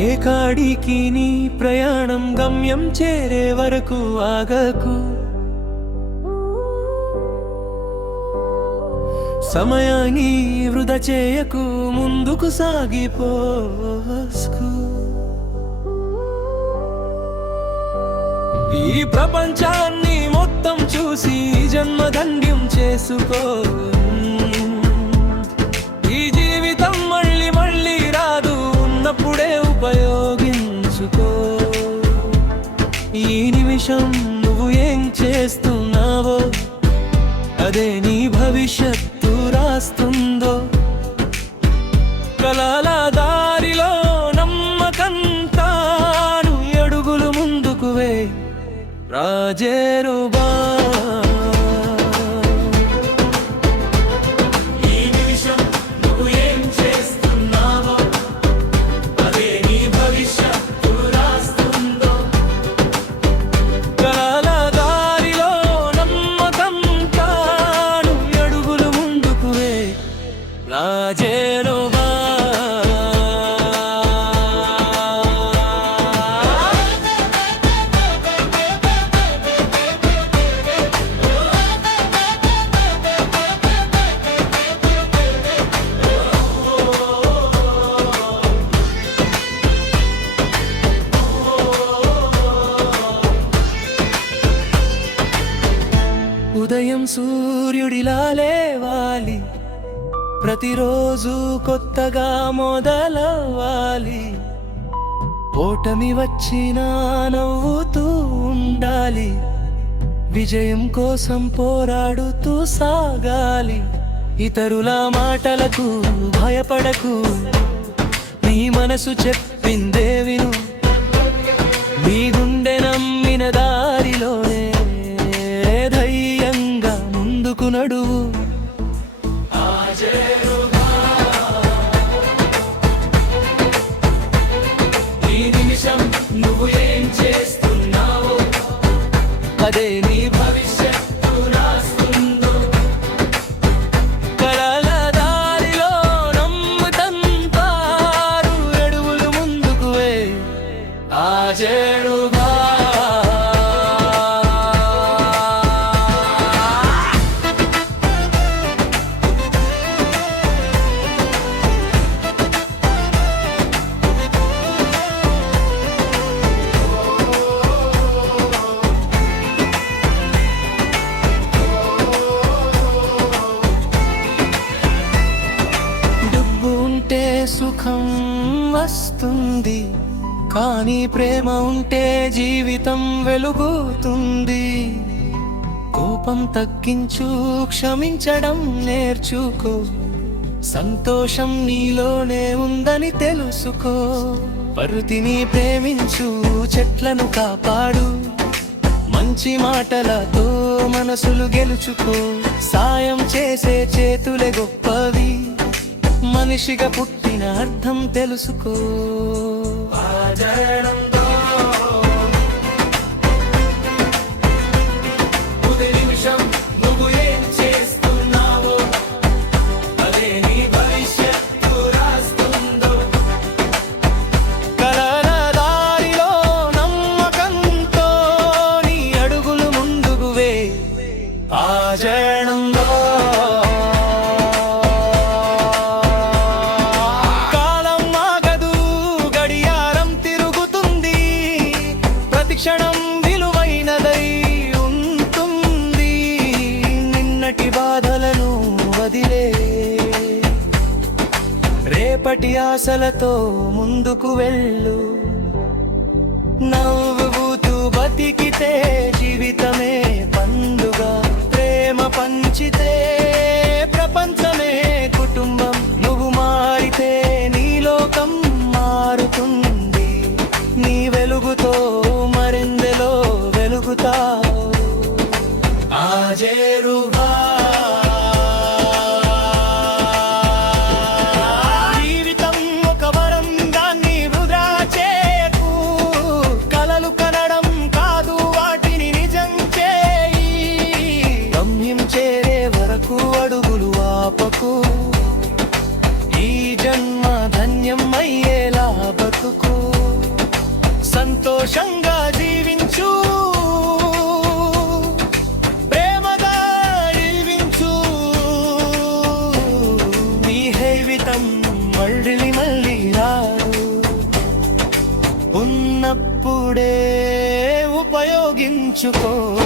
ఏ కాడికి నీ ప్రయాణం గమ్యం చేరే వరకు ఆగకు. సమయాన్ని వృధా చేయకు, ముందుకు సాగిపోస్కు. ఈ ప్రపంచాన్ని మొత్తం చూసి జన్మధన్యం చేసుకో. ఈ జీవితం మళ్ళీ మళ్ళీ రాదు, ఉన్నప్పుడే ఉపయోగించుకో. ఈ నిమిషం నువ్వు ఏం చేస్తున్నావో అదే నీ భవిష్యత్తు రాస్తుందో. కలల దారిలో నమ్మకంతాను అడుగులు ముందుకు వే రాజేరుబా. ఉదయం సూర్యుడిలా లేవాలి, ప్రతిరోజు కొత్తగా మొదలవ్వాలి. ఓటమి వచ్చినా నవ్వుతూ ఉండాలి, విజయం కోసం పోరాడుతూ సాగాలి. ఇతరుల మాటలకు భయపడకు, నీ మనసు చెప్పిందే విను. నీ గుండె నమ్మిన దారిలోనే ధైర్యంగా ముందుకు నడువు. ఈ నిమిషం నువ్వు ఏం చేస్తున్నావో అదే నీ భవిష్యత్తు రాస్తుందో. కలల దారిలో నమ్ముతంతారు అడుగులు ముందుకు వే ఆజేడుగా. సుఖం వస్తుంది, కానీ ప్రేమ ఉంటే జీవితం వెలుగుతుంది. కోపం తగ్గించు, క్షమించడం నేర్చుకో. సంతోషం నీలోనే ఉందని తెలుసుకో. ప్రకృతిని ప్రేమించు, చెట్లను కాపాడు. మంచి మాటలతో మనసులు గెలుచుకో. సాయం చేసే చేతులే గొప్పవి, మనిషిగా పుట్టిన అర్థం తెలుసుకో. నిమిషం నువ్వు ఏం చేస్తున్నావో అదే నీ భవిష్యత్తు రాస్తుందో. కలల దారిలో నమ్మకంతో నీ అడుగులు ముందుకు వే ఆజరణంలో. క్షణం విలువైనదై ఉంటుంది, నిన్నటి బాధలను వదిలే. రేపటి ఆశలతో ముందుకు వెళ్ళు. నవ్వుతూ బతికితే జీవితమే పండుగ. ప్రేమ పంచితే ప్రపంచమే కుటుంబం. నువ్వు మారితే నీ లోకం మారుతుంది. నీ వెలుగుతో మరెందలో వెలుగుతావు. ఆజేరుబా. జీవితం ఒక వరం, దాన్ని వృధా చేయకు. కలలు కనడం కాదు, వాటిని నిజం చేయి. గమ్యం చేరే వరకు అడుగులు ఆపకు. ఈ జన్మ ధన్యం అయ్యేలా బతుకు. సంతోషంగా జీవించు, ప్రేమగా జీవించు. నీ జీవితం మళ్ళీ రాదు, ఉన్నప్పుడే ఉపయోగించుకో.